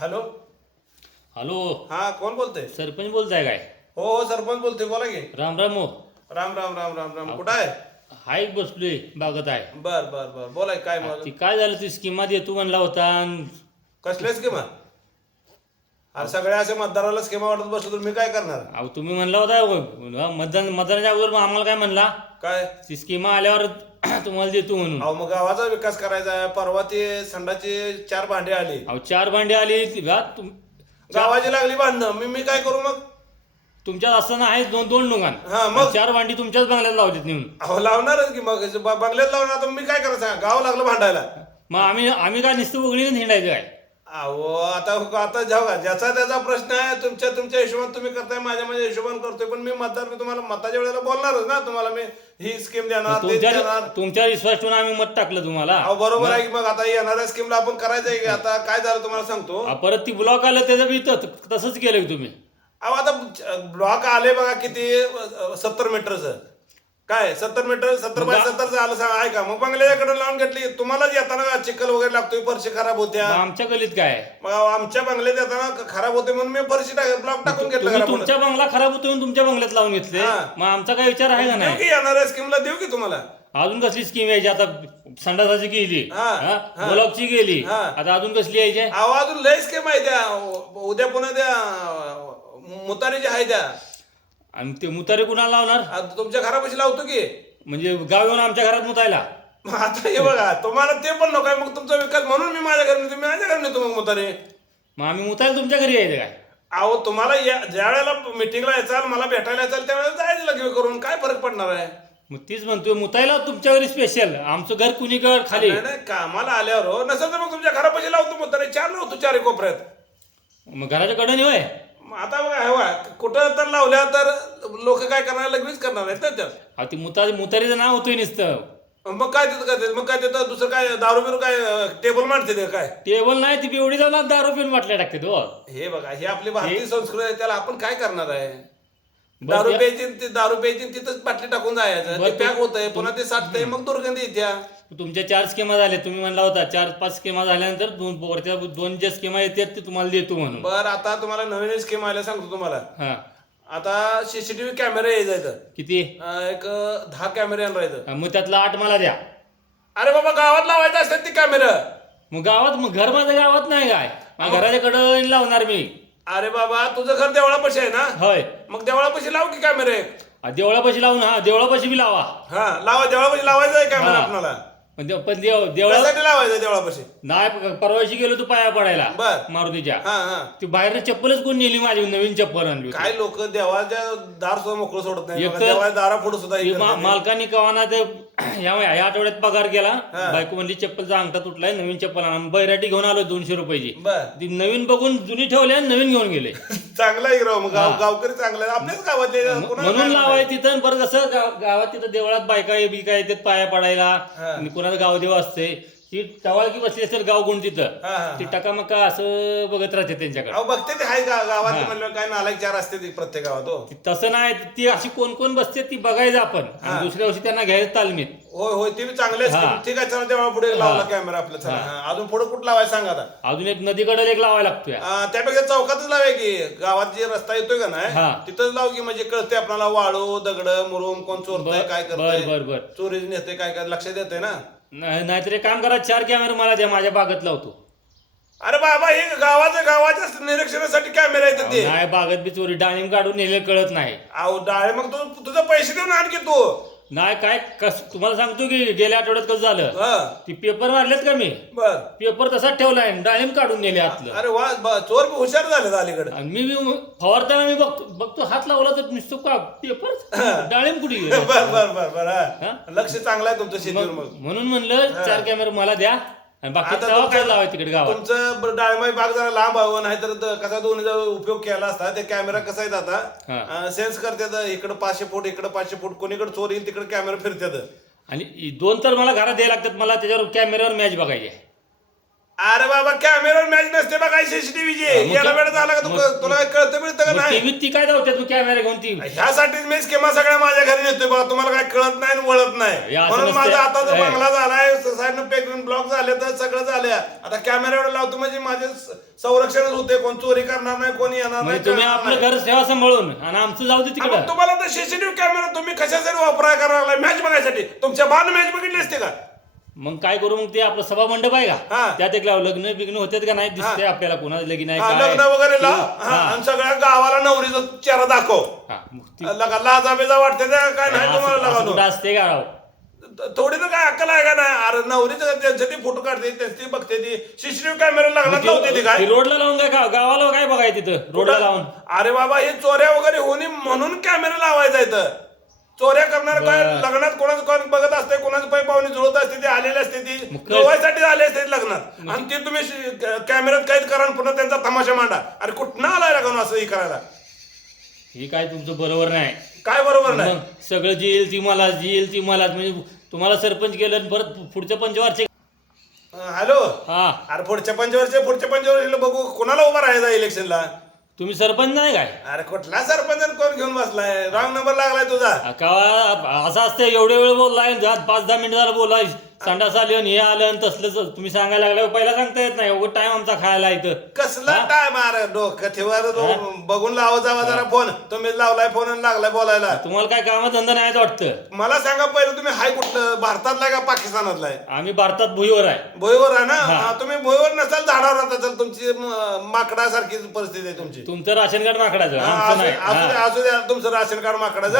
Hello. Hello. हा, कोण बोलतोय? सरपंच बोलताय काय? हो हो, सरपंच बोलतोय, बोला की. राम राम हो. राम राम राम राम राम. कुठं आहे? हाय बसलोय बागत आहे. बर बर बर, बोलाय काय मग? ती काय झालं ती स्कीमा देतो म्हणला होता कसल्या स्कीमा? अरे सगळ्या असे मतदाराला स्कीमा वाटत बसलो तर मी काय करणार? अहो तुम्ही म्हणला होता मतदानाच्या अगोदर आम्हाला काय म्हणला? काय? ती स्कीमा आल्यावर तुम्हाला देतो म्हणून. अहो मग गावाचा विकास करायचा आहे. परवा ते संडाची 4 भांडी आली. अहो 4 भांडी आली गावाची लागली भांडणं, मी काय करू मग? तुमच्यात असं नाही दोन लोकांना. हा मग 4 भांडी तुमच्याच बंगल्यात लावलीत नेऊन. अहो लावणारच की मग बंगल्यात लावणार तर मी काय करायचं? गाव लागलं भांडायला. मग आम्ही काय नुसतं उघडीने हिंडायचं काय? अहो आता जाऊ का, ज्याचा त्याचा प्रश्न आहे. तुमच्या हिशोबाने तुम्ही करताय, माझ्या हिशोबाने करतोय. पण मी तुम्हाला मताच्या वेळेला बोलणारच ना. तुम्हाला मी ही स्कीम देणार, ते देणार. तुमच्या विश्वास ठेवून आम्ही मत टाकलं तुम्हाला. अहो बरोबर आहे की. मग आता येणाऱ्या स्कीमला आपण करायचं आहे की. आता काय झालं तुम्हाला सांगतो. परत ती ब्लॉक आलं त्याचं बी तसंच केलं तुम्ही. अहो आता ब्लॉक आले बघा किती, 70 मीटरचं. काय 70 मीटर, 70 बाय 70 आलं सांगा. ऐका, मग बंगल्याकडे लावून घेतली. तुम्हालाच येताना चिखल वगैरे लागतोय, फरशी खराब होत्या. मग आमच्या गलीत काय? मग आमच्या बंगल्यात येताना खराब होते म्हणून मी फरशी ब्लॉक टाकून घेतलं. तुम्ही तुमच्या बंगला खराब होतो म्हणून तुमच्या बंगल्यात लावून घेतले. मग आमचा काय विचार आहे का देऊ नाही? की येणाऱ्या स्कीमला देऊ की तुम्हाला. अजून कसली स्कीम यायची? आता संडासाची गेली, ब्लॉकची गेली, आता अजून कसली यायची? अहो अजून लय स्कीम आहे त्या. उद्या पुन्हा त्या मुतारीची आहे त्या. आणि ते मुतारे कुणाला लावणार? आता तुमच्या घरापाशी लावतो की. म्हणजे गाव येऊन आमच्या घरात मुतायला? मग आता हे बघा, तुम्हाला ते पण नको आहे. मग तुमचा विकास म्हणून मी माझ्या घरी नेतो, मी माझ्या घरी नेतो मग मुतारे. मग आम्ही मुतायला तुमच्या घरी यायचं काय? अहो तुम्हाला ज्या वेळेला मिटिंगला यायचाल, मला भेटायला यायचाल, त्यावेळेला जायचं लगे करून. काय फरक पडणार आहे? मग तीच म्हणतोय मुतायला तुमच्या घरी स्पेशल. आमचं घर कुणीकड खाली. नाही कामाला आल्यावर हो. नसेल तर मग तुमच्या घरापाशी लावतो मुतारे. 4 लावतो, 4 कोपऱ्यात. मग घराच्या कडे होय. आता बघा हवा कुठं तर लावल्या तर लोक काय करणार, लगेच करणार आहेत ना त्यात. ती मुतारीचं नाव होतोय नुसतं. मग काय तिथं करते? मग काय तिथं दुसरं काय दारू बिरू काय टेबल मांडते ते काय? टेबल नाही, ती एवढी जाऊन दारू पिऊन वाटल्या टाकते तो. हे बघा, ही आपली भारतीय संस्कृती आहे. त्याला आपण काय करणार आहे? दारू प्यायची तिथंच बाटली टाकून जायचं. ते पॅक होतंय, पुन्हा ते साठतंय, मग दुर्गंधी येत्या. तुमच्या 4 स्कीमा झाल्या, तुम्ही म्हणला होता 4-5 स्कीमा झाल्यानंतर वरच्या 2 ज्या स्कीमा येतात ते तुम्हाला देतो म्हणून. बरं, आता तुम्हाला नवीन स्कीम आल्या सांगतो तुम्हाला. हा, आता सीसीटीव्ही कॅमेरे यायचं. किती? एक 10 कॅमेरे राहायचं. मग त्यातला 8 मला द्या. अरे बाबा, गावात लावायचं असतात ती कॅमेरा. मग घर माझ्या गावात नाही काय? घराच्या कडे लावणार मी. अरे बाबा, तुझं घर देवळापाशी आहे ना? होय. मग देवळापाशी लाव की कॅमेरे. देवळापाशी लावून. देवळापाशी बी लावा. हा लावा, देवळापाशी लावायचं आहे कॅमेरा आपल्याला. पण देवळा लावायचं देवळापाशी. नाही, परवाशी गेलो तू पाया पडायला बर मारुतीच्या. हा हा, ती बाहेर चप्पलच कोण नेली माझी? नवीन चप्पल आणली. काय लोक देवाच्या दार सुद्धा मोकळं सोडत नाही. एक तर- देवाच्या दारा पुढे सुद्धा मालकानी कवाना ते ह्या आठवड्यात पगार केला. बायको म्हणली चप्पलचा अंगठा तुटलाय, नवीन चप्पल आणा. बैराटी घेऊन आलो 200 रुपयाची. बर, ती नवीन बघून जुनी ठेवली आणि नवीन घेऊन गेले. चांगला आहे राव. मग गावकरी चांगला आहे आपल्याच गावातले. म्हणून लावाय तिथं. बरं कसं गावात तिथं देवळात बायका बिका येतात पाया पडायला. कुणाचं गावदेव असते, ती टवाळकी बसली असेल गाव गुण तिथं, ती टकामका असं बघत राहते त्यांच्याकडे. बघते ते आहे गावात म्हणलं काय नालायक 4 असते ती प्रत्येक गावात. हो तसं नाही, ती अशी कोण बसते ती बघायचं आपण. आणि दुसऱ्या वर्षी त्यांना घ्यायचं तालमीत. होय होय, ते बी चांगले असते. ठीक आहे, चला देवळा पुढे लावला कॅमेरा आपल्या. चला अजून पुढे कुठं लावायचं सांगा आता. अजून एक नदीकडे एक लावायला लागतोय. त्यापेक्षा चौकातच लावाय की. गावात जे रस्ता येतोय का नाही तिथंच लाव की. म्हणजे कळते आपल्याला वाळू दगड मुरुम कोण चोरतय काय करतंय, बर चोरी नेते काय काय लक्षात येतंय ना. नाहीतर एक काम करा, 4 कॅमेरे मला द्या, माझ्या बागेत लावतो. अरे बाबा, हे गावाच्या निरीक्षणासाठी कॅमेरा येतात ते. नाही, बागेत बी चोरी डाळिंब काढून नेले कळत नाही. अहो डाळे, मग तुझं पैसे देऊन आणखी तू. नाही काय तुम्हाला सांगतो की गेल्या आठवड्यात कसं झालं. ती पेपर मारलेत का मी? बर, पेपर तसाच ठेवलाय, डाळिंब काढून नेले आतलं. अरे वा, चोर बी हुशार झाले अलीकडे. आणि मी फवारताना मी बघतो हात लावला तर नुसतं का पेपर, डाळिंब कुठे गेले? बर बर बर बर, लक्ष चांगलं आहे तुमचं शेतीवर. मग म्हणून म्हणलं 4 कॅमेरे मला द्या. आणि बाकी काय लावाय तिकडे गावात. तुमचं डाळिंबाई बाग जरा लांब हवं, नाहीतर कसा दोन्हीचा उपयोग केला असता. ते कॅमेरा कसा आहेत आता सेन्स करतात. इकडे 500 फूट, इकडे 500 फूट, कोणीकडे चोर येईल तिकडे कॅमेरा फिरतात. आणि 2 तर मला घरात द्यायला लागतात. मला त्याच्यावर कॅमेऱ्यावर मॅच बघायची आहे. अरे बाबा कॅमेरावर मॅच नसते बा काय सीसीटीव्हीची याला वेळ झाला का तुला काय कळतं मिळतं का नाही टीव्हीत ती काय धावते तू कॅमेरा घेऊन ती ह्यासाठीच मी स्कीमा सगळ्या माझ्या घरी नेतोय बा तुम्हाला काय कळत नाही आणि वळत नाही असं म्हणून नसते. माझा आता जो हे. बंगला झालाय साईडनं पेकून ब्लॉक झाले तर सगळं झालंय आता कॅमेरावर लावतो म्हणजे माझे संरक्षणच होते कोण चोरी करणार नाही कोणी येणार नाही तुम्ही करणार आपलं नाही. घर ठेवा सांभाळून आणि आमचं जाऊ दे तिकडं मग तुम्हाला तर सीसीटीव्ही कॅमेरा तुम्ही कशासाठी वापराय करायला मॅच बघायसाठी तुमच्या बाण मॅच बघितली असते का मग काय करू मग ते आपलं सभा मंडप आहे हा. का त्यात एक लग्न बिग्न होते का नाही दिसते आपल्याला कोणाला लगीन आहे हा, काय लग्न वगैरे लाव हा. आणि सगळ्या गावाला नवरीचा चेहरा दाखव हा, मग ती- लगा लाजा बेजा वाटते त्या काय नाही तुम्हाला असं लगावतो कुठं असते का राव? थोडी तर काय अक्कल आहे का नाही अरे नवरीचं त्यांचं फोटो काढते त्यांची बघते ती सीसीटीव्ही कॅमेरा लागणार लावते ती काय ती रोडला लावून काय गावाला काय बघाय तिथं रोडला लावून अरे बाबा हे चोऱ्या वगैरे होणे म्हणून कॅमेरा लावायचा इथं चोऱ्या करणार काय लग्नात कोणाचं कोण बघत असते कोणाचं पै पाहुणे जुळत असते ती आलेली असते ती जोवायसाठी आले असते लग्नात आणि ते तुम्ही कॅमेऱ्यात कैद करा आणि पुन्हा त्यांचा तमाशा मांडा अरे कुठं आलाय लागून असं हे करायला ही काय तुमचं बरोबर नाही काय बरोबर नाही मग सगळं जी येईल ती मला जी येईल ती मला म्हणजे तुम्हाला सरपंच केलं आणि परत पुढच्या पंचवार्षिक हॅलो हा अरे पुढच्या पंचवर्षीला बघू कोणाला उभा राहायचा इलेक्शनला तुम्ही सरपंच नाही काय अरे कुठला सरपंच कोण घेऊन बसलाय रॉंग नंबर लागलाय तुझा का असं असतं एवढे वेळ बोललाय 5-10 मिनिट झालं बोलाय संडास आले आणि हे आलं आणि तसलं तुम्ही सांगायला लागलं पहिला सांगता येत नाही एवढं टाइम आमचा खायला इथं कसला टाइम अरे डोकं ठेवा बघून लावा जावा जरा फोन तुम्ही लावलाय फोन आणि लागलाय बोलायला तुम्हाला काय कामात धंदा नाही वाटतं मला सांगा पहिलं तुम्ही हाय कुठलं भारतातला का पाकिस्तानातला आहे आम्ही भारतात भुईवर आहे भोईवर आहे ना हा, तुम्ही भोईवर नसाल झाडावर राहत असाल तुमची माकडासारखी परिस्थिती आहे तुमची तुमचं राशन कार्ड माकडाचं हा, आमचं नाही असू द्या तुमचं राशन कार्ड माकडाचं